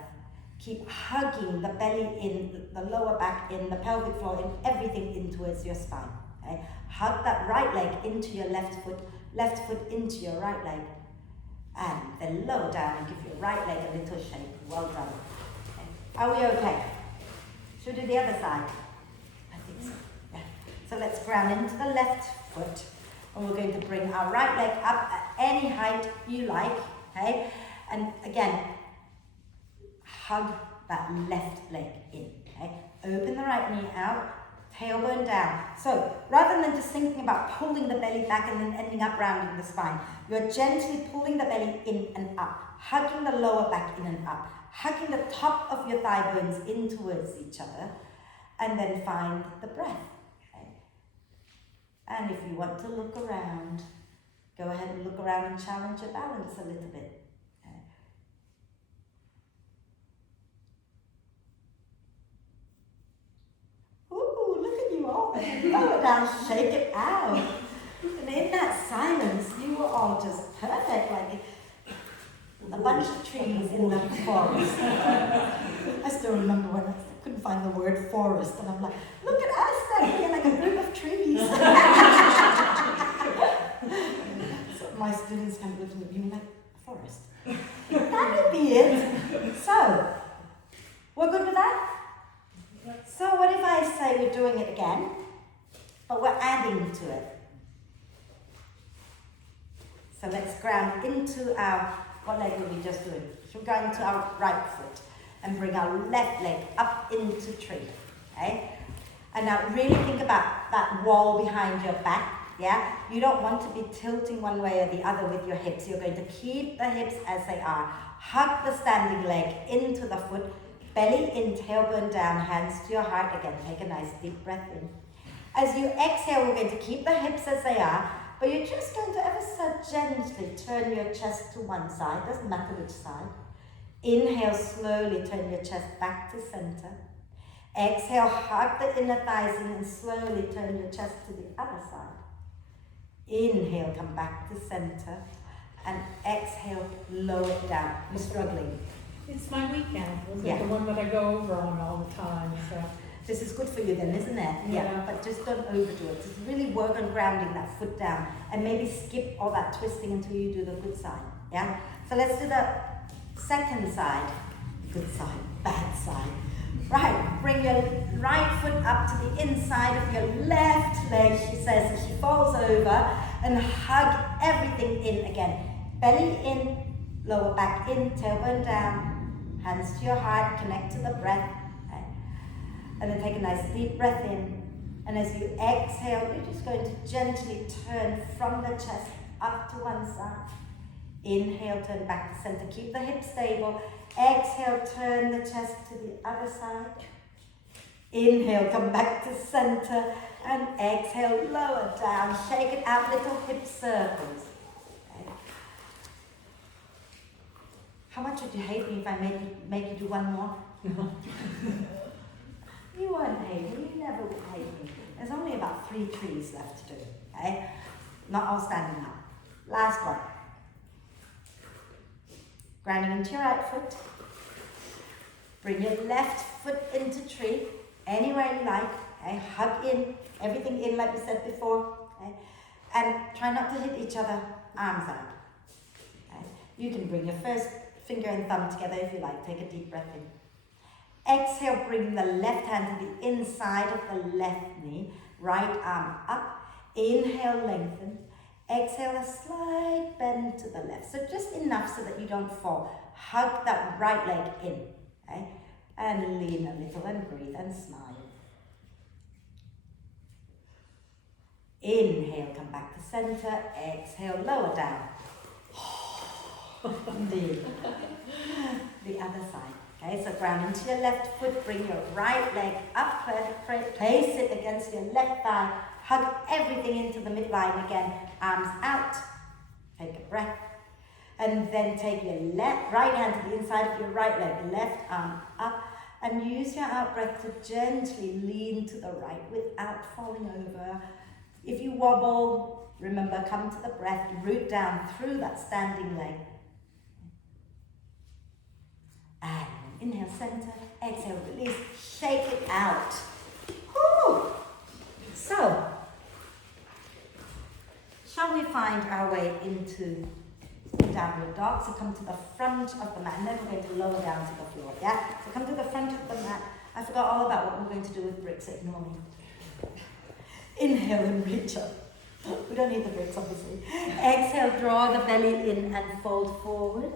Keep hugging the belly in, the lower back in, the pelvic floor in, everything in towards your spine. Okay? Hug that right leg into your left foot into your right leg. And then lower down and give your right leg a little shake. Well done. Okay. Are we okay? Should we do the other side? I think so. Yeah. So let's ground into the left foot. And we're going to bring our right leg up at any height you like. Okay? And again, hug that left leg in, okay? Open the right knee out, tailbone down. So rather than just thinking about pulling the belly back and then ending up rounding the spine, you're gently pulling the belly in and up, hugging the lower back in and up, hugging the top of your thigh bones in towards each other, and then find the breath. Okay? And if you want to look around, go ahead and look around and challenge your balance a little bit. Lower down, shake it out. And in that silence, you were all just perfect, like a bunch of trees in the forest. I still remember when I couldn't find the word forest, and I'm like, look at us, like we're like a group of trees. So my students kind of looked at me like, forest. That would be it. So, we're good with that? So what if I say we're doing it again, but we're adding to it? So let's ground into our, what leg were we just doing? So we're going to our right foot and bring our left leg up into tree, okay? And now really think about that wall behind your back, yeah? You don't want to be tilting one way or the other with your hips. You're going to keep the hips as they are. Hug the standing leg into the foot, belly in, tailbone down, hands to your heart. Again, take a nice deep breath in. As you exhale, we're going to keep the hips as they are, but you're just going to ever so gently turn your chest to one side, doesn't matter which side. Inhale, slowly turn your chest back to center. Exhale, hug the inner thighs in and slowly turn your chest to the other side. Inhale, come back to center. And exhale, lower it down. You're struggling. It's my weekend. It's Yeah. the one that I go over on all the time. So. This is good for you then, isn't it? Yeah. But just don't overdo it. Just really work on grounding that foot down and maybe skip all that twisting until you do the good side. Yeah? So let's do the second side. Good side, bad side. Right, bring your right foot up to the inside of your left leg, she says, as she falls over, and hug everything in again. Belly in, lower back in, tailbone down, hands to your heart, connect to the breath. Okay. And then take a nice deep breath in. And as you exhale, you're just going to gently turn from the chest up to one side. Inhale, turn back to center. Keep the hips stable. Exhale, turn the chest to the other side. Inhale, come back to center. And exhale, lower down. Shake it out, little hip circles. Okay. How much would you hate me if I make you do one more? You won't hate me. You never would hate me. There's only about 3 trees left to do. Okay? Not all standing up. Last one. Grounding into your right foot. Bring your left foot into tree, anywhere you like. Okay? Hug in, everything in like we said before. Okay? And try not to hit each other, arms out. Okay? You can bring your first finger and thumb together if you like. Take a deep breath in. Exhale, bring the left hand to the inside of the left knee. Right arm up. Inhale, lengthen. Exhale, a slight bend to the left. So just enough so that you don't fall. Hug that right leg in. Okay? And lean a little and breathe and smile. Inhale, come back to center. Exhale, lower down. Indeed. The other side. Okay, so ground into your left foot. Bring your right leg up. Place it against your left thigh. Hug everything into the midline again. Arms out. Take a breath. And then take your right hand to the inside of your right leg. Left arm up. And use your out breath to gently lean to the right without falling over. If you wobble, remember, come to the breath, root down through that standing leg. And inhale, center, exhale, release, shake it out. Whew. So, shall we find our way into downward dog? So come to the front of the mat, and then we're going to lower down to the floor, yeah? So come to the front of the mat. I forgot all about what we're going to do with bricks, ignore me. Inhale and reach up. We don't need the bricks, obviously. Exhale, draw the belly in and fold forward.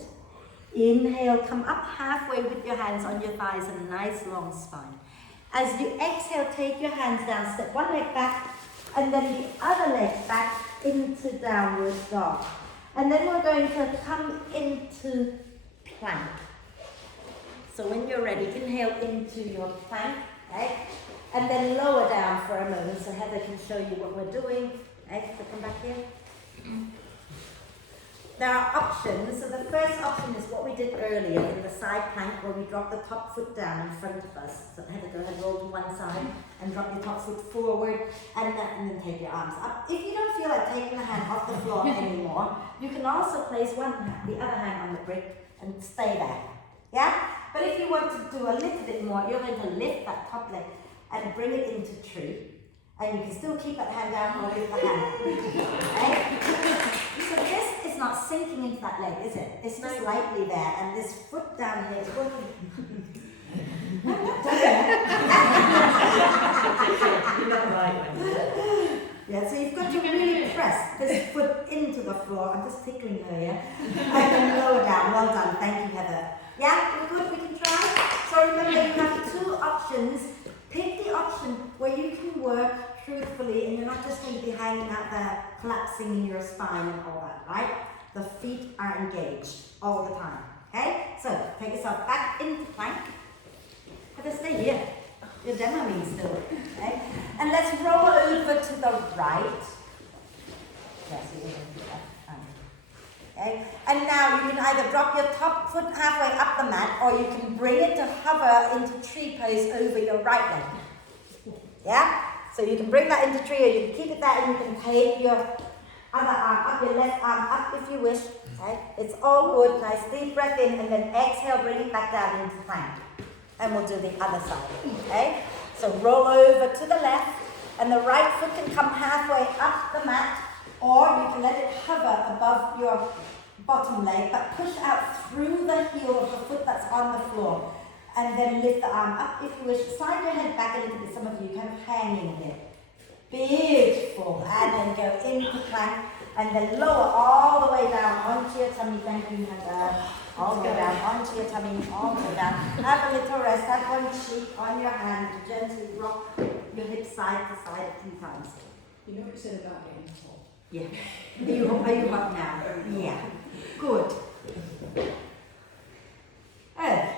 Inhale, come up halfway with your hands on your thighs and a nice long spine. As you exhale, take your hands down, step one leg back, and then the other leg back into downward dog. And then we're going to come into plank. So when you're ready, inhale into your plank, okay? And then lower down for a moment so Heather can show you what we're doing. Okay, so come back here. There are options. So the first option is what we did earlier in the side plank where we drop the top foot down in front of us. So Heather, go ahead, roll to one side and drop your top foot forward and then take your arms up. If you don't feel like taking the hand off the floor anymore, you can also place the other hand on the brick and stay there. Yeah? But if you want to do a little bit more, you're going to lift that top leg and bring it into tree. And you can still keep that hand down or lift the hand. Okay? So this is not sinking into that leg, is it? It's just lightly there, and this foot down here is working. I'm not doing it. Yeah, so you've got to really press this foot into the floor. I'm just tickling her, yeah? And then lower down. Well done. Thank you, Heather. Yeah, we're good? We can try? So remember, you have two options. Pick the option where you can work truthfully and you're not just going to be hanging out there, collapsing in your spine and all that, right? The feet are engaged all the time, okay? So, take yourself back into plank. Heather, stay here. You're demoing still, okay? And let's roll over to the right. Yes, you're going to do that. Okay? And now you can either drop your top foot halfway up the mat or you can bring it to hover into tree pose over your right leg. Yeah? So you can bring that into tree or you can keep it there and you can take your other arm up, your left arm up if you wish. Okay? It's all good. Nice deep breath in and then exhale, bring it back down into plank. And we'll do the other side. Okay? So roll over to the left and the right foot can come halfway up the mat. Or you can let it hover above your bottom leg, but push out through the heel of the foot that's on the floor. And then lift the arm up if you wish. Slide your head back a little bit, some of you kind of hanging here. Beautiful. And then go into plank. And then lower all the way down onto your tummy. Thank you, Heather. All the way down onto your tummy, all the way down. Have a little rest. Have one cheek on your hand. Gently rock your hips side to side a few times. You know what you said about getting tall? Yeah. Are you hot now? Yeah. Good. Okay.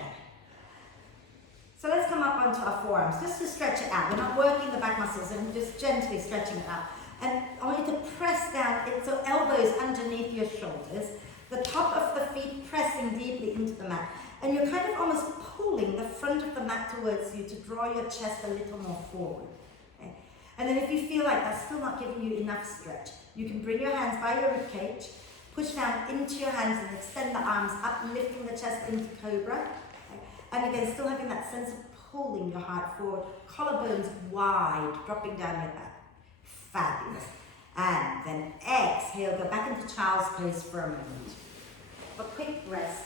So let's come up onto our forearms, just to stretch it out. We're not working the back muscles, and we're just gently stretching it out. And I want you to press down, so elbows underneath your shoulders, the top of the feet pressing deeply into the mat. And you're kind of almost pulling the front of the mat towards you to draw your chest a little more forward. Okay? And then if you feel like that's still not giving you enough stretch, you can bring your hands by your rib cage, push down into your hands and extend the arms up, lifting the chest into cobra. Okay? And again, still having that sense of pulling your heart forward, collarbones wide, dropping down your back. Fabulous. And then exhale, go back into child's pose for a moment. A quick rest.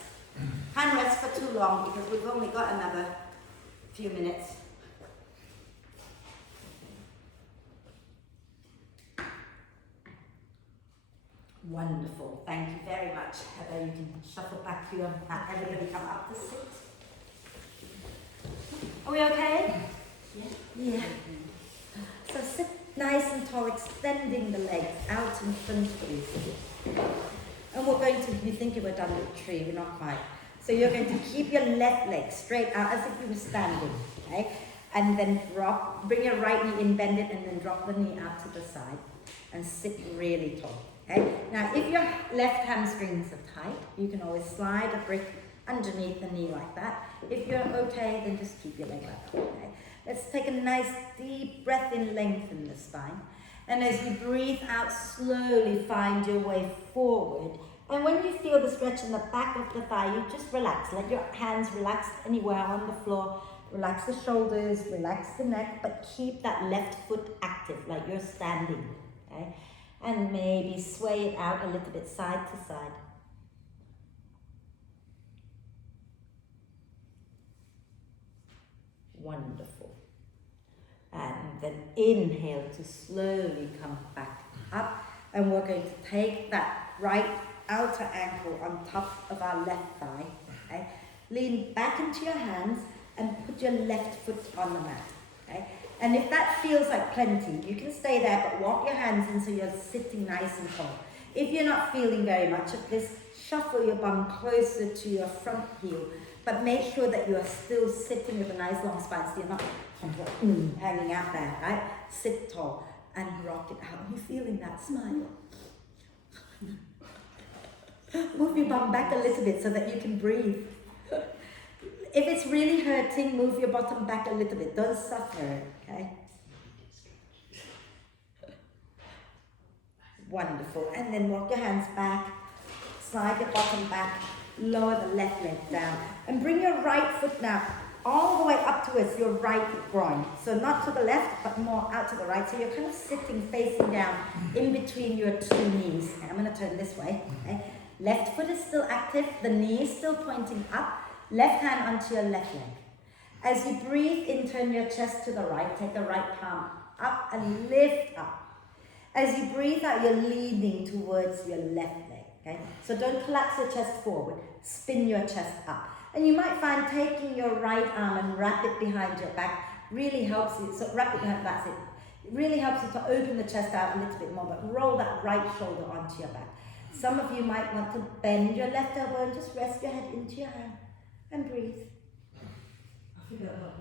Can't rest for too long because we've only got another few minutes. Wonderful, thank you very much. Heather, you can shuffle back to your mat. Everybody come up to sit. Are we okay? Yeah. So sit nice and tall, extending the legs out in front of you. And we're going to be thinking we're done with the tree, we're not quite. So you're going to keep your left leg straight out as if you were standing, okay? And then drop, bring your right knee in, bend it, and then drop the knee out to the side. And sit really tall, okay? Now, if your left hamstrings are tight, you can always slide a brick underneath the knee like that. If you're okay, then just keep your leg like that, okay? Let's take a nice deep breath in, lengthen the spine. And as you breathe out, slowly find your way forward. And when you feel the stretch in the back of the thigh, you just relax. Let your hands relax anywhere on the floor. Relax the shoulders, relax the neck, but keep that left foot active, like you're standing, okay? And maybe sway it out a little bit side to side. Wonderful. And then inhale to slowly come back up. And we're going to take that right outer ankle on top of our left thigh. Okay? Lean back into your hands and put your left foot on the mat. Okay? And if that feels like plenty, you can stay there, but walk your hands in so you're sitting nice and tall. If you're not feeling very much of this, shuffle your bum closer to your front heel. But make sure that you are still sitting with a nice long spine, so you're not hanging out there, right? Sit tall and rock it out. Are you feeling that smile? Move your bum back a little bit so that you can breathe. If it's really hurting, move your bottom back a little bit. Don't suffer, okay? Wonderful. And then walk your hands back, slide your bottom back, lower the left leg down, and bring your right foot now all the way up towards your right groin. So not to the left, but more out to the right. So you're kind of sitting facing down in between your two knees. Okay, I'm going to turn this way. Okay? Left foot is still active, the knee is still pointing up, left hand onto your left leg. As you breathe in, turn your chest to the right, take the right palm up and lift up. As you breathe out, you're leaning towards your left leg. Okay? So don't collapse your chest forward, spin your chest up. And you might find taking your right arm and wrap it behind your back really helps you. So wrap it behind, that's it. It really helps you to open the chest out a little bit more, but roll that right shoulder onto your back. Some of you might want to bend your left elbow and just rest your head into your hand and breathe. I forgot about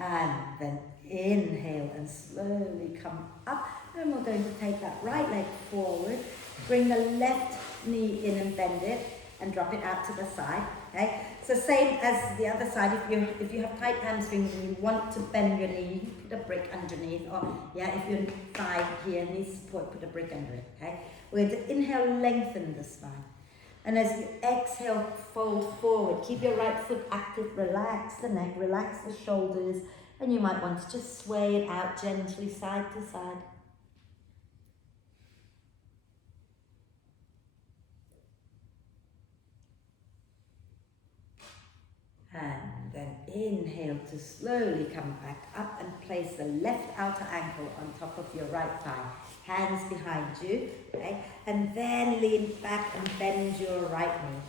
And then inhale and slowly come up. And we're going to take that right leg forward. Bring the left knee in and bend it and drop it out to the side. Okay? So same as the other side. If you have tight hamstrings and you want to bend your knee, you put a brick underneath. Or if your thigh here needs support, put a brick under it. Okay? We're going to inhale, lengthen the spine. And as you exhale, fold forward. Keep your right foot active. Relax the neck, relax the shoulders. And you might want to just sway it out gently side to side. And then inhale to slowly come back up and place the left outer ankle on top of your right thigh. Hands behind you, okay? And then lean back and bend your right knee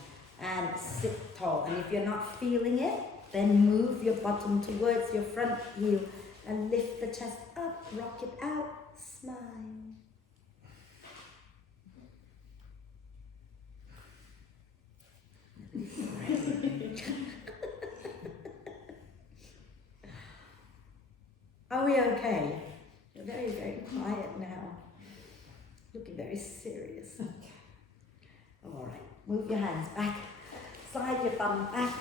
and sit tall. And if you're not feeling it, then move your bottom towards your front heel and lift the chest up, rock it out, smile. Are we okay? You're very, very quiet now. Looking very serious. All right, move your hands back, slide your bum back,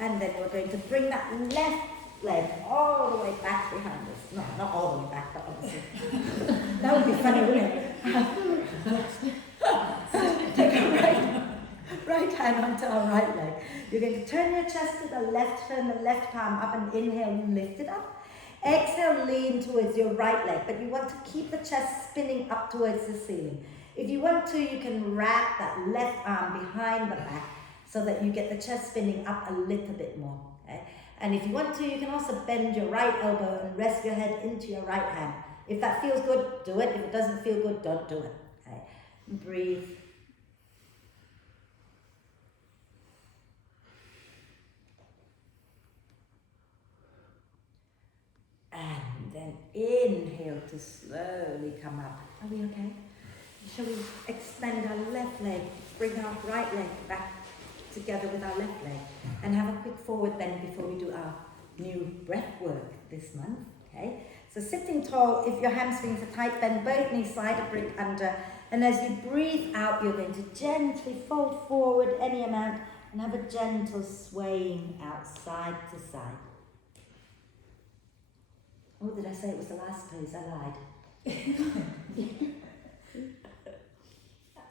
and then we're going to bring that left leg all the way back behind us. No, not all the way back, but obviously. That would be funny, wouldn't it? Take our right hand onto our right leg. You're going to turn your chest to the left, turn the left palm up and inhale, lift it up. Exhale, lean towards your right leg, but you want to keep the chest spinning up towards the ceiling. If you want to, you can wrap that left arm behind the back so that you get the chest spinning up a little bit more. Okay? And if you want to, you can also bend your right elbow and rest your head into your right hand. If that feels good, do it. If it doesn't feel good, don't do it. Okay? Breathe. And then inhale to slowly come up. Are we okay? Shall we extend our left leg, bring our right leg back together with our left leg, and have a quick forward bend before we do our new breath work this month, okay? So sitting tall, if your hamstrings are tight, bend both knees, slide a brick under, and as you breathe out, you're going to gently fold forward any amount and have a gentle swaying out side to side. Oh, did I say it was the last pose? I lied.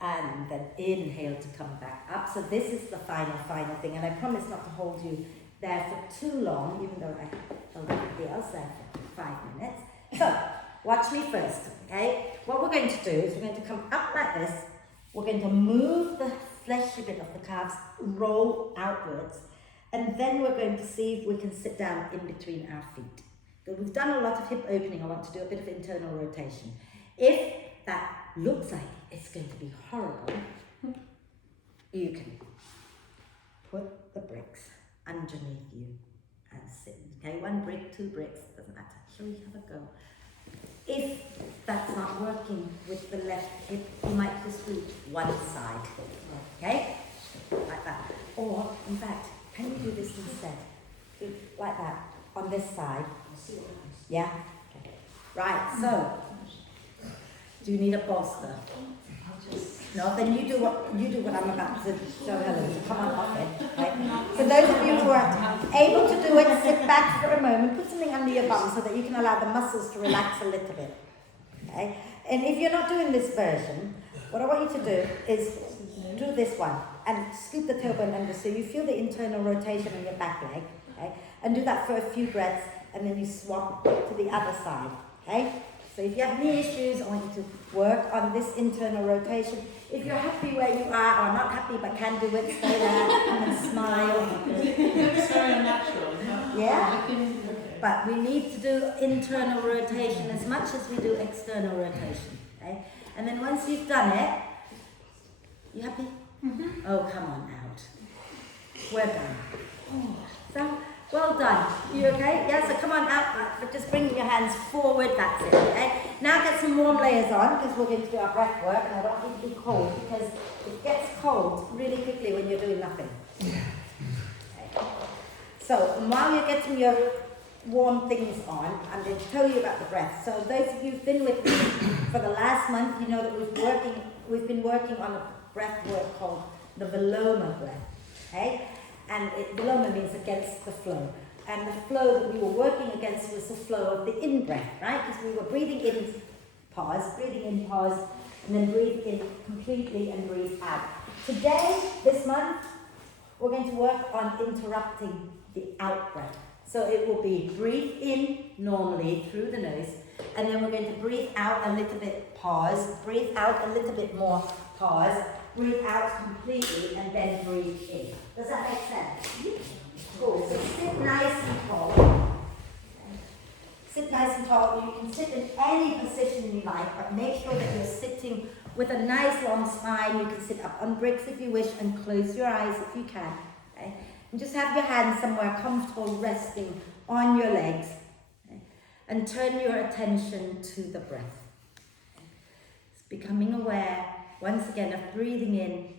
And then inhale to come back up. So this is the final thing, and I promise not to hold you there for too long, even though I held everybody else there for 5 minutes. So, watch me first, okay? What we're going to do is we're going to come up like this. We're going to move the fleshy bit of the calves, roll outwards, and then we're going to see if we can sit down in between our feet. So we've done a lot of hip opening. I want to do a bit of internal rotation. If that looks like it's going to be horrible, you can put the bricks underneath you and sit. Okay, 1 brick, 2 bricks, doesn't matter. Shall we have a go? If that's not working with the left hip, you might just do one side. Okay? Like that. Or, in fact, can you do this instead? Do like that, on this side. Yeah? Okay. Right, so, do you need a bolster? No, then you do what I'm about to show Helen. Come on off it. Right? So those of you who are able to do it, sit back for a moment, put something under your bum so that you can allow the muscles to relax a little bit. Okay? And if you're not doing this version, what I want you to do is do this one and scoop the tailbone under so you feel the internal rotation on your back leg. Okay? And do that for a few breaths, and then you swap to the other side. Okay? So if you have knee issues, I want you to work on this internal rotation. If you're happy where you are, or not happy but can do it, stay there and smile. It's very natural. Yeah? But we need to do internal rotation as much as we do external rotation. Okay? And then once you've done it, you happy? Mm-hmm. Oh, come on out. We're done. So, well done. You okay? Yeah, so come on out. Just bring your hands forward. That's it. Okay? Now get some warm layers on because we're going to do our breath work, and I don't want you to be cold because it gets cold really quickly when you're doing nothing. Okay. So while you're getting your warm things on, I'm going to tell you about the breath. So those of you who've been with me for the last month, you know that we've been working on a breath work called the Viloma breath. Okay? And Viloma means against the flow. And the flow that we were working against was the flow of the in-breath, right? Because we were breathing in, pause, and then breathe in completely and breathe out. Today, this month, we're going to work on interrupting the out-breath. So it will be breathe in normally through the nose, and then we're going to breathe out a little bit, pause, breathe out a little bit more, pause, breathe out completely, and then breathe in. Does that make sense? Cool. So sit nice and tall. Sit nice and tall. You can sit in any position you like, but make sure that you're sitting with a nice long spine. You can sit up on bricks if you wish, and close your eyes if you can. Okay? And just have your hands somewhere comfortable resting on your legs. Okay? And turn your attention to the breath. Okay? It's becoming aware, once again, of breathing in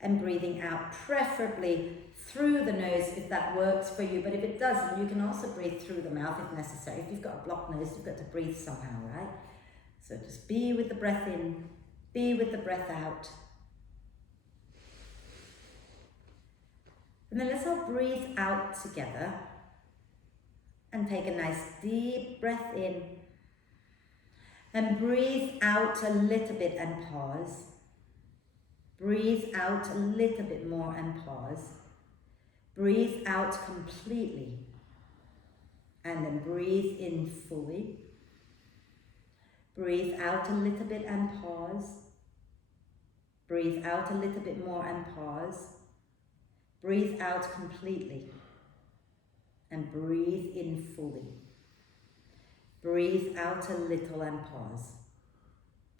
and breathing out, preferably through the nose if that works for you. But if it doesn't, you can also breathe through the mouth if necessary. If you've got a blocked nose, you've got to breathe somehow, right? So just be with the breath in, be with the breath out. And then let's all breathe out together and take a nice deep breath in and breathe out a little bit and pause. Breathe out a little bit more and pause. Breathe out completely and then breathe in fully. Breathe out a little bit and pause. Breathe out a little bit more and pause. Breathe out completely. And breathe in fully. Breathe out a little and pause.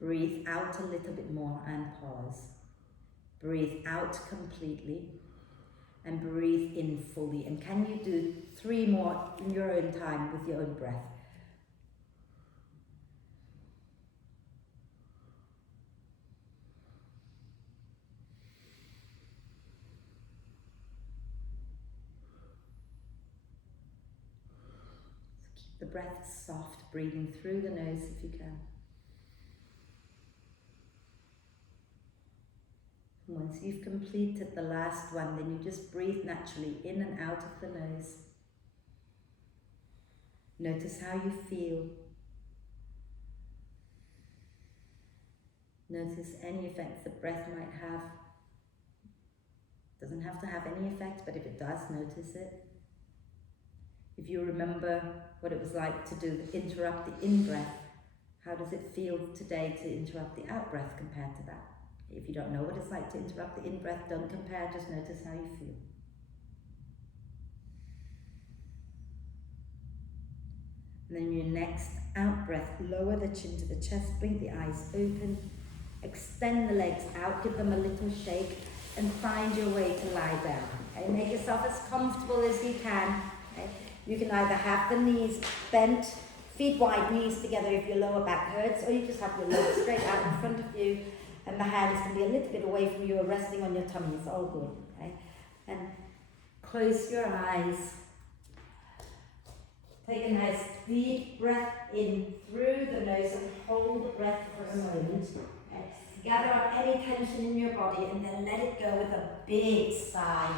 Breathe out a little bit more and pause. Breathe out completely and breathe in fully. And can you do 3 more in your own time with your own breath? So keep the breath soft, breathing through the nose if you can. Once you've completed the last one, then you just breathe naturally in and out of the nose. Notice how you feel. Notice any effects the breath might have. Doesn't have to have any effect, but if it does, notice it. If you remember what it was like to interrupt the in-breath, how does it feel today to interrupt the out-breath compared to that? If you don't know what it's like to interrupt the in-breath, don't compare, just notice how you feel. And then your next out-breath, lower the chin to the chest, blink the eyes open, extend the legs out, give them a little shake, and find your way to lie down. Okay? Make yourself as comfortable as you can. Okay? You can either have the knees bent, feet wide, knees together if your lower back hurts, or you just have your legs straight out in front of you, and the hands can be a little bit away from you or resting on your tummy. It's all good. Okay? And close your eyes. Take a nice deep breath in through the nose and hold the breath for a moment. Okay? Gather up any tension in your body and then let it go with a big sigh.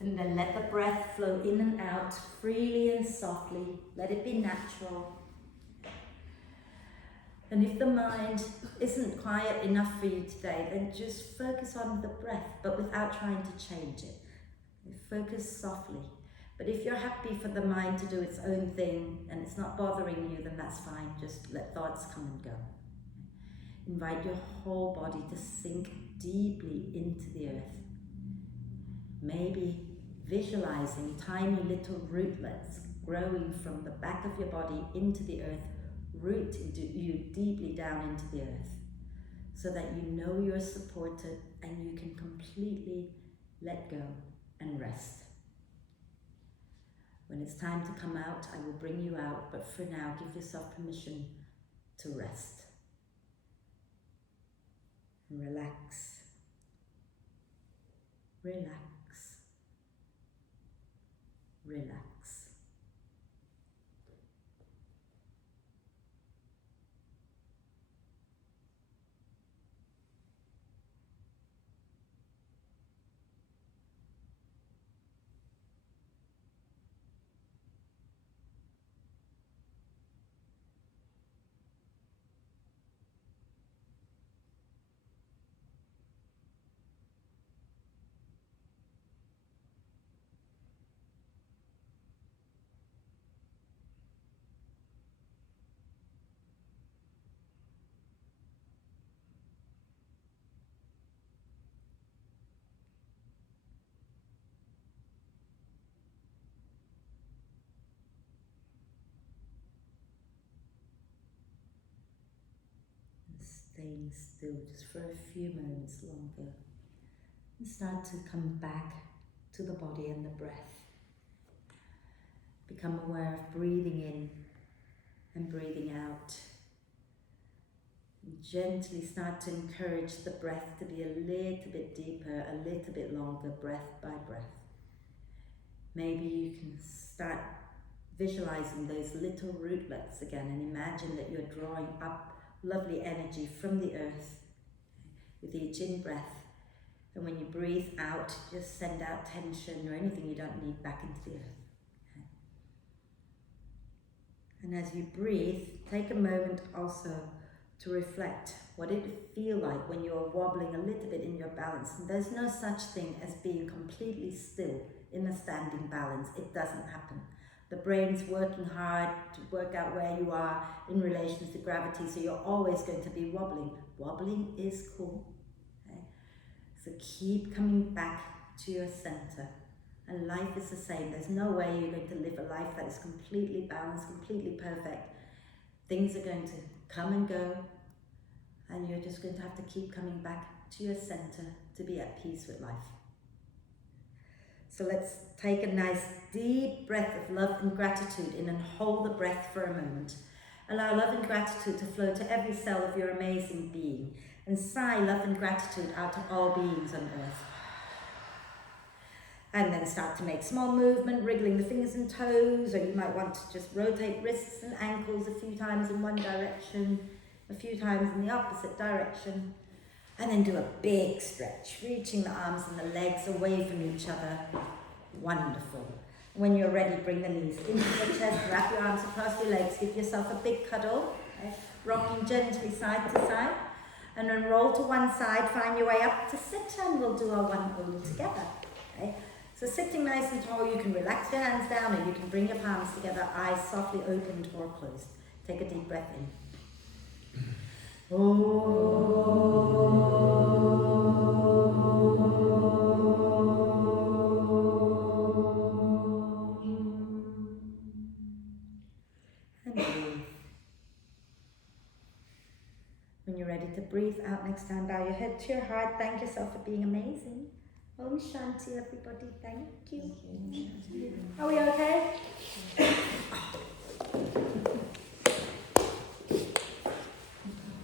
And then let the breath flow in and out freely and softly. Let it be natural. And if the mind isn't quiet enough for you today, then just focus on the breath, but without trying to change it. Focus softly. But if you're happy for the mind to do its own thing and it's not bothering you, then that's fine. Just let thoughts come and go. Invite your whole body to sink deeply into the earth. Maybe visualizing tiny little rootlets growing from the back of your body into the earth, rooting you deeply down into the earth, so that you know you're supported and you can completely let go and rest. When it's time to come out, I will bring you out, but for now, give yourself permission to rest. And relax. Relax. Relax. Staying still just for a few moments longer, and start to come back to the body and the breath. Become aware of breathing in and breathing out. And gently start to encourage the breath to be a little bit deeper, a little bit longer, breath by breath. Maybe you can start visualizing those little rootlets again and imagine that you're drawing up lovely energy from the earth with each in-breath, and when you breathe out, just send out tension or anything you don't need back into the earth. Okay. And as you breathe, take a moment also to reflect what it would feel like when you're wobbling a little bit in your balance. And there's no such thing as being completely still in a standing balance. It doesn't happen. The brain's working hard to work out where you are in relation to gravity, so you're always going to be wobbling. Wobbling is cool. Okay? So keep coming back to your center. And life is the same. There's no way you're going to live a life that is completely balanced, completely perfect. Things are going to come and go, and you're just going to have to keep coming back to your center to be at peace with life. So let's take a nice deep breath of love and gratitude in and hold the breath for a moment. Allow love and gratitude to flow to every cell of your amazing being, and sigh love and gratitude out to all beings on earth. And then start to make small movement, wriggling the fingers and toes, or you might want to just rotate wrists and ankles a few times in one direction, a few times in the opposite direction. And then do a big stretch, reaching the arms and the legs away from each other. Wonderful. When you're ready, bring the knees into the chest, wrap your arms across your legs, give yourself a big cuddle, okay? Rocking gently side to side. And then roll to one side, find your way up to sit, and we'll do our one ulu together. Okay? So sitting nice and tall, you can relax your hands down, or you can bring your palms together, eyes softly opened or closed. Take a deep breath in. And breathe. When you're ready to breathe out next time, bow your head to your heart. Thank yourself for being amazing. Om Shanti, everybody. Thank you. Are we okay?